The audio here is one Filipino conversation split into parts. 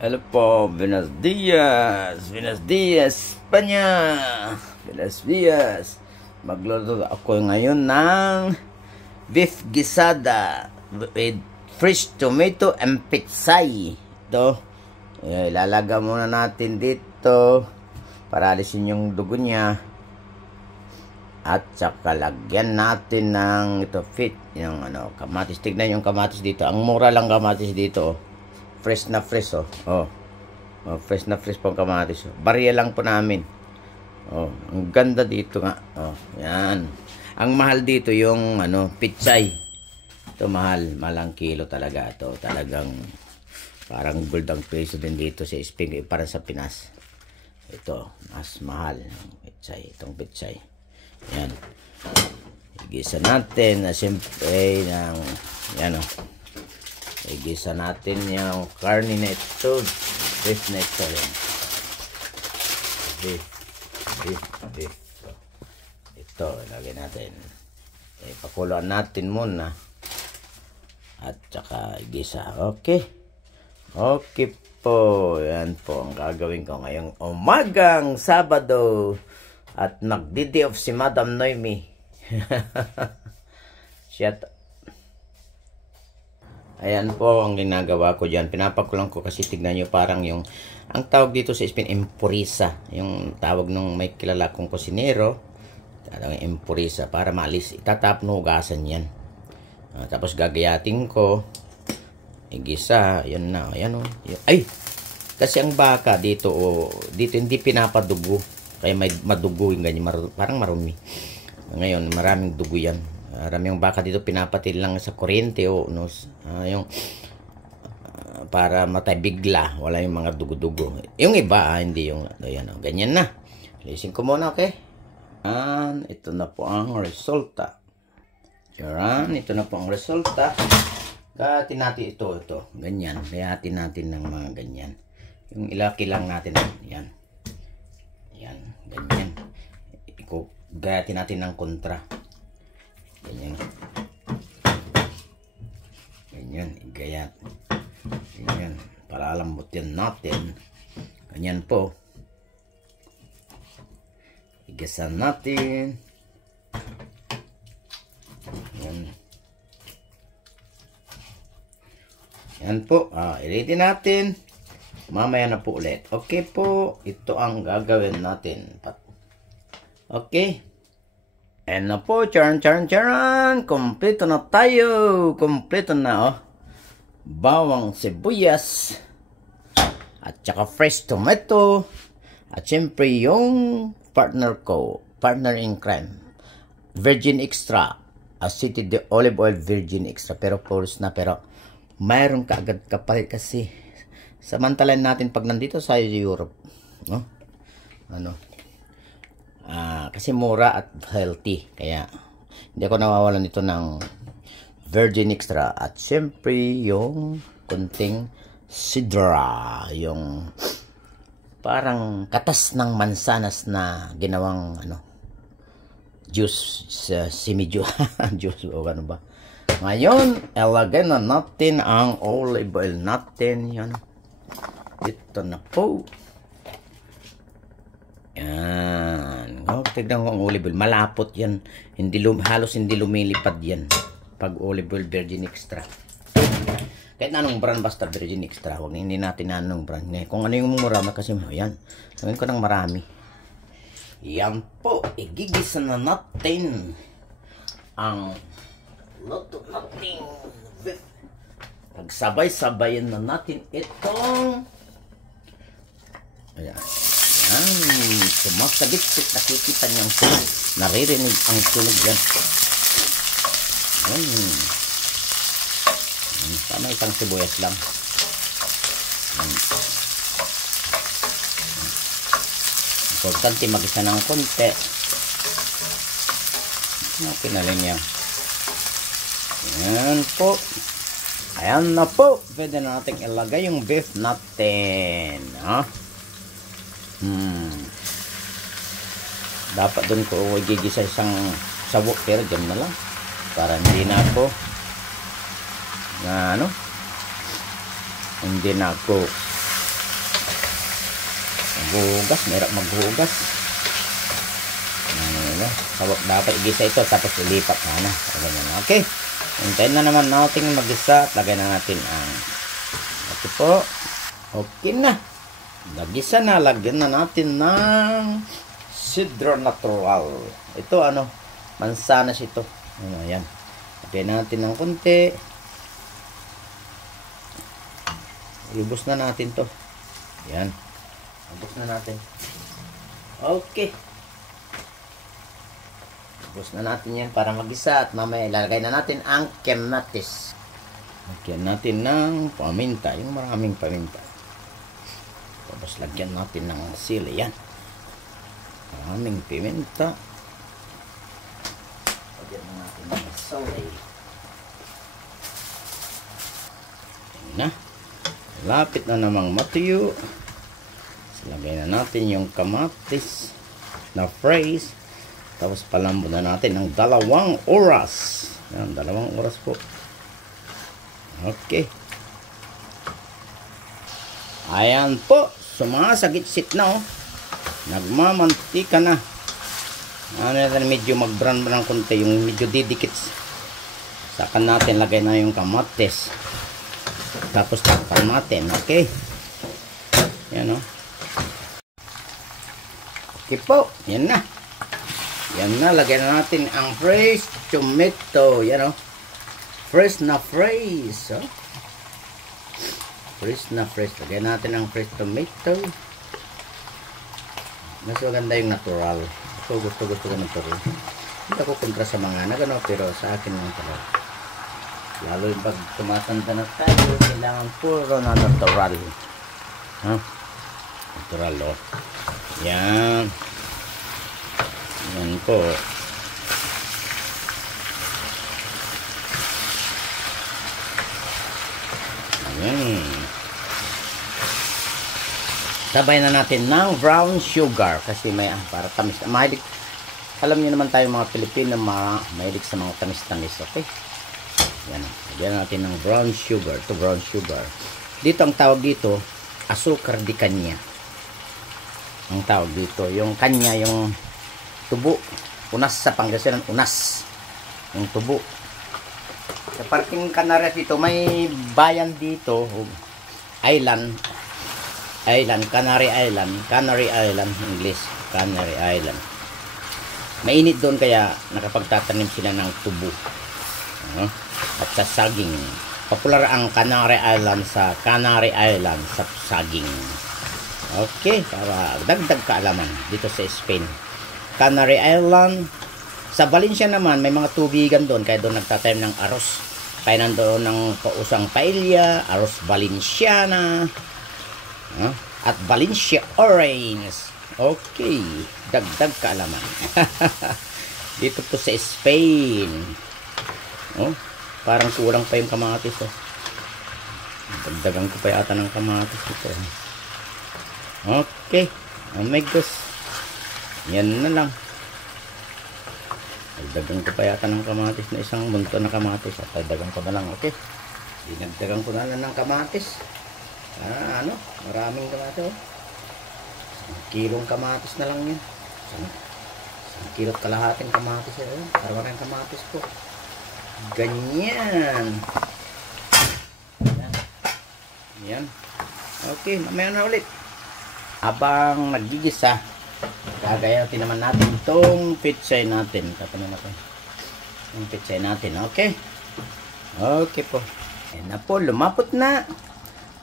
Hello po, buenos dias, Espanya, buenos dias. Magluluto ako ngayon ng beef gisada with fresh tomato and pitsay. Ito, ilalaga muna natin dito para alisin yung dugo niya. At saka lagyan natin ng ito yung kamatis. Tignan yung kamatis dito. Ang mura lang kamatis dito. Fresh na fresh fresh na fresh pong kamatis. Barya lang po namin. Ang ganda dito nga. Yan. Ang mahal dito yung pitsay. Ito mahal ang kilo talaga ito. Talagang parang gold ang peso din dito sa Spain para sa Pinas. Ito mas mahal pitsay, itong pitsay. Yan. Igisa natin na siyempre ng igisa natin yung karne na ito. Beef na ito. Beef. Ito, lagyan natin. Pakuluan natin muna. At saka igisa. Okay po. Yan po ang gagawin ko ngayong umagang Sabado. At magdi-day off si Madam Noemi. Ayan po ang ginagawa ko dyan. Pinapakulang ko kasi tignan nyo parang yung, ang tawag dito sa Spain, empurisa. Yung tawag nung may kilala kong kusinero, empurisa, para maalis. Itatap no hugasan yan. Tapos gagayatin ko. Igisa. Yun na. Ayan o. Ay! Kasi ang baka dito, dito hindi pinapadugo. Kaya may madugo yung ganyan. Parang marumi. Ngayon, maraming dugo yan. Maraming baka dito pinapatil lang sa kuryente yung para matay bigla, wala yung mga dugo-dugo. Yung iba hindi yung ganyan na. Alisin ko muna, okay? Ito na po ang resulta. Ito na po ang resulta. Katin natin ito, ganyan. Kayatin natin ng mga ganyan. Yung ilaki lang natin, yan, ganyan. Gayatin natin ng kontra. Ganyan, igayat. Ganyan, para alambutin natin. Ganyan po. Igasan natin. Yan po. Ilitin natin. Mamaya na po ulit. Okay po. Ito ang gagawin natin. Okay. And na po, charan. Kompleto na tayo. Kompleto na, bawang sibuyas. At saka fresh tomato. At syempre yung partner in crime. Virgin extra. Acetic olive oil virgin extra. Pero puros na. Pero mayroon kaagad kapal kasi. Samantalan natin pag nandito sa Europe. Kasi mura at healthy, kaya hindi ako nawawalan nito ng virgin extra. At syempre yung kunting sidra, yung parang katas ng mansanas na ginawang juice, juice o ano ba. Ngayon ilagay na natin ang olive oil natin. Yan, ito na po. Yan. Tignan ko ang olive oil. Malapot yan. Halos hindi lumilipad yan. Pag olive oil virgin extra. Kahit anong brand basta virgin extra. Huwag hindi natin anong brand. Kung ano yung mura kasi yan. Gawin ko ng marami. Yan po. Igigisa na natin ang luto natin. Pagsabay-sabayan na natin itong sumasagit-sit. Nakikita niyo ang sunog. Naririnig ang sunog yan. Tama, isang sibuyas lang. Importante mag-isa ng konti. Okay na rin yan. Yan po. Ayan na po. Pwede na natin ilagay yung beef natin. Dapat doon ko igigisa isang sabok, pero dyan na lang para hindi na ako hindi na ako maghugas, mayroon maghugas. Dapat igisa ito tapos ilipat na. Okay. Hintayin na naman natin mag-isa at lagay na natin ang ito po. Okay na. Nag-isa na. Lagyan na natin ng Sidra Natural. Ito mansanas ito. Ayan. Lagyan natin ng konti. Ibus na natin to. Ayan. Ibus na natin. Okay. Ibus na natin yan para mag-isa at mamaya ilalagay na natin ang kamatis. Lagyan natin ng paminta, yung maraming paminta. Tapos lagyan natin ng sili, yan. Maraming piminta. Lagyan natin ng sili. Yan na. Lapit na namang matuyo. Lagay na natin yung kamatis na fresh. Tapos palambo na natin ng 2 oras. Yan, 2 oras po. Okay. Ayan po. Sumasagit-sit na Nagmamantika na. Medyo mag-brown ng konti. Yung medyo didikit. Saka natin lagay na yung kamatis. Tapos takpan natin. Okay. Yan Okay po. Yan na. Yan na. Lagyan na natin ang fresh tomato. Yan fresh na fresh. Fresh na fresh. Lagyan natin ang fresh tomato. Mas maganda yung natural. Gusto ko natural. Hindi ako kontra sa mga pero sa akin yung talaga. Lalo yung pag tumatanda na tayo, kailangan puro na natural. Natural Yan. Yan po. Ayan. Sabay na natin ng brown sugar kasi may para tamis. Mahilig. Alam niyo naman tayo mga Pilipino, mahilig sa mga tamis-tamis. Okay? Yan. Lagyan natin ng brown sugar. Ito brown sugar. Dito ang tawag dito, asukar di kanya. Ang tawag dito, yung kanya, yung tubo. Unas sa Pangasinan, unas. Yung tubo. Sa parking Canarias dito, may bayan dito, island, Canary Island, English, Canary Island. Mainit doon kaya nakapagtatanim sila ng tubo. At sa saging. Popular ang Canary Island sa saging. Okay, para dagdag kaalaman dito sa Spain. Canary Island. Sa Valencia naman, may mga tubigan doon kaya doon nagtatanim ng arroz. Kaya nandoon ng pausang paella, arroz Valenciana, at Valencia Orange. Okay, dagdag kaalaman. Dito po sa Spain. Parang kulang pa yung kamatis. Dagdagan ko pa yata ng kamatis ito. Okay, amigos. Yan na lang. Dagdagan ko pa yata ng kamatis na isang bunto na kamatis. At dagdagan ko na lang, okay? Dinagdagan ko na lang ng kamatis. Maraming kamatis. 1 kilong kamatis na lang yun. 1 kilo at kalahating kamatis. Parang kamatis po. Ganyan. Yan. Okay, mamaya na ulit. Habang nagigisa, gagayatin naman natin itong pitsay natin. Tapanin natin. Yung pitsay natin, okay? Okay po. Ayan na po, lumapot na.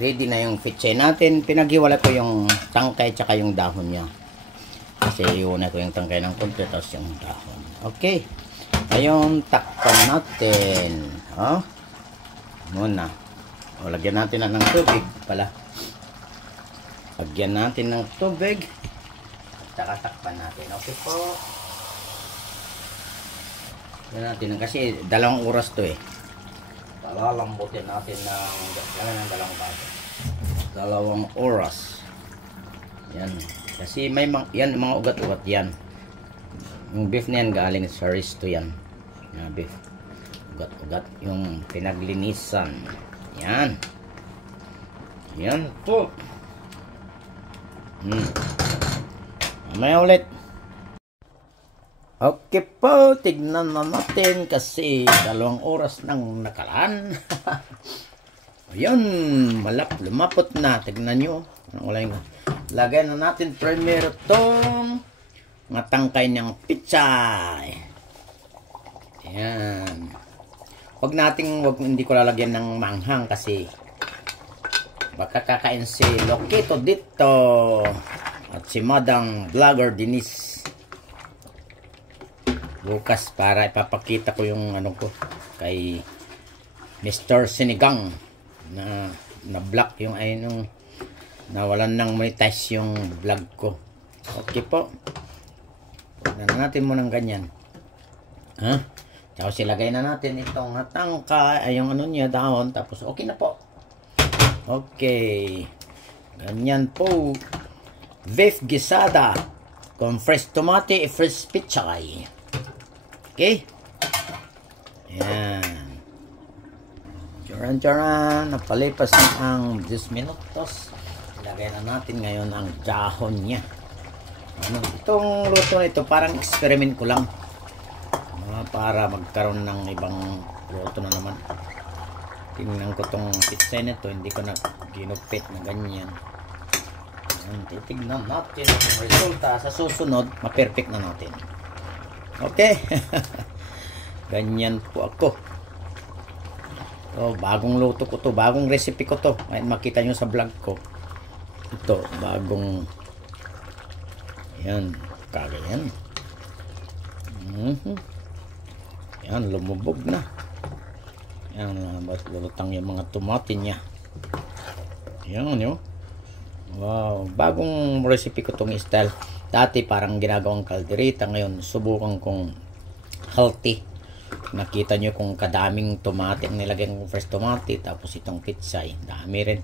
Ready na yung pitsay natin. Pinaghiwala ko yung tangkay tsaka yung dahon niya. Kasi iuna ko yung tangkay ng konti tapos yung dahon. Okay. Ngayon, takpan natin. Muna. Lagyan natin na ng tubig pala. Lagyan natin ng tubig. At takpan natin. Okay po. Lagyan natin. Kasi 2 oras to Palalambutin natin ng 2 oras. Yan. Kasi may yan, mga ugat-ugat yan. Yung beef na yan galing sa resto yan. Beef. Ugat-ugat. Yung pinaglinisan. Yan. Yan po. Mamaya ulit. Okay po, tignan na natin kasi 2 oras nang nakaraan. Ayun, lumapot na. Tignan nyo. Lagay na natin primero itong matangkay ng pizza. Ayan. Hindi ko lalagyan ng manghang kasi baka kakain si Lokito dito at si Madang Vlogger Denise bukas para ipapakita ko yung ano ko kay Mr. Sinigang na block yung nawalan ng monetize yung vlog ko. Okay po, tignan natin muna ng ganyan, ha? Tapos ilagay na natin itong natangka ay yung ano niya, dahon, tapos okay na po. Okay, ganyan po, beef gisada con fresh tomate, fresh pichay. Okay. Ayan. Charan. Napalipas na ang 10 minutos. Ilagay na natin ngayon ang dahon niya. Itong luto na ito, parang experiment ko lang. Para magkaroon ng ibang luto na naman. Tingnan ko tong pizza nito. Hindi ko na ginupit na ganyan. Titignan natin ang resulta. Sa susunod, ma-perfect na natin. Okay. Ganyan po ako. Bagong luto ko to, bagong recipe ko to. Ay makita nyo sa vlog ko. Ito, bagong yan, kagayan. Yan, lumubog na. Yan, lulutang yung mga tomate niya. Yan, yun. Wow, bagong recipe ko tong style. Dati parang ginagawang kaldereta, ngayon subukan kong healthy. Nakita nyo kung kadaming tomate ang nilagay kong fresh tomate, tapos itong pitsay, dami rin.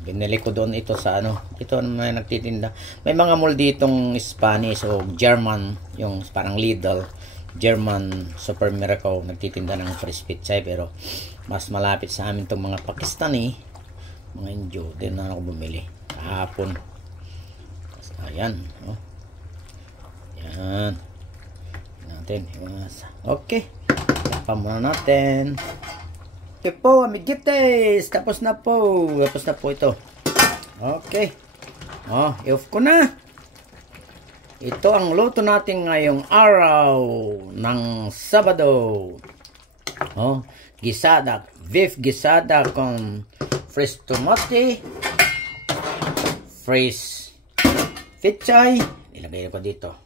Binili ko doon ito sa ito may nagtitinda. May mga mall ditong Spanish o German, yung parang Lidl, German Super Miracle, nagtitinda ng fresh pitsay, pero mas malapit sa amin itong mga Pakistani, mga Indio, din na ako bumili kahapon. Ayan, yan natin. Okay, pa muna natin. Okay po, amiguites, tapos na po ito. Okay, i-off ko na. Ito ang luto natin ngayong araw ng Sabado. Gisada, beef gisada con fresh tomate, fresh pichay, ilagay ko dito.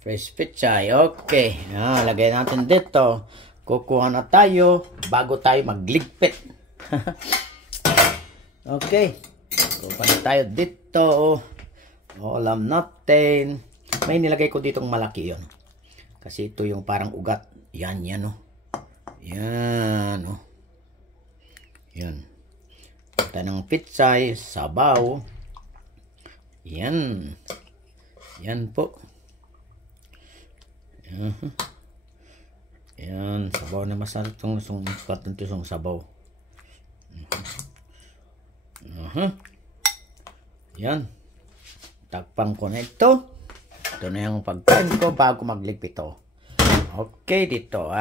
Fresh pichay. Okay. Lagay natin dito. Kukuha na tayo bago tayo magligpit. Okay. Kukuha na tayo dito. Alam natin. May nilagay ko ditong malaki yon. Kasi ito yung parang ugat. Yan. Yan. Ito ng pichay, sabaw. Yan po. Yan, sabaw na masarap itong sabaw. Yan, takpan ko na ito. Ito na yung pagkain ko bago magligpit ito. Okay, dito.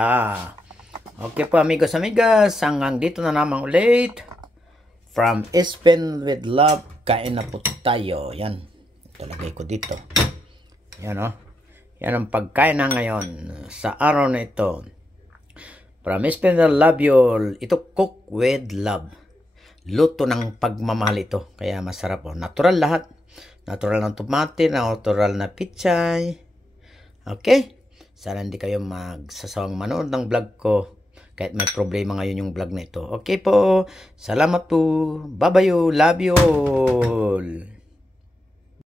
Okay po, amigos, hanggang dito na naman ulit. From Espen with Love, kain na po tayo. Yan, ito lagay ko dito. Yan, yan ang pagkain na ngayon sa araw na ito. From Espen with Love, ito cook with love. Luto ng pagmamahal ito. Kaya masarap. Natural lahat. Natural ng tomate, natural na pichay. Okay? Sana hindi kayo magsasawang manood ng vlog ko. Kahit may problema ngayon yung vlog na ito. Okay po. Salamat po. Bye-bye. Love you all.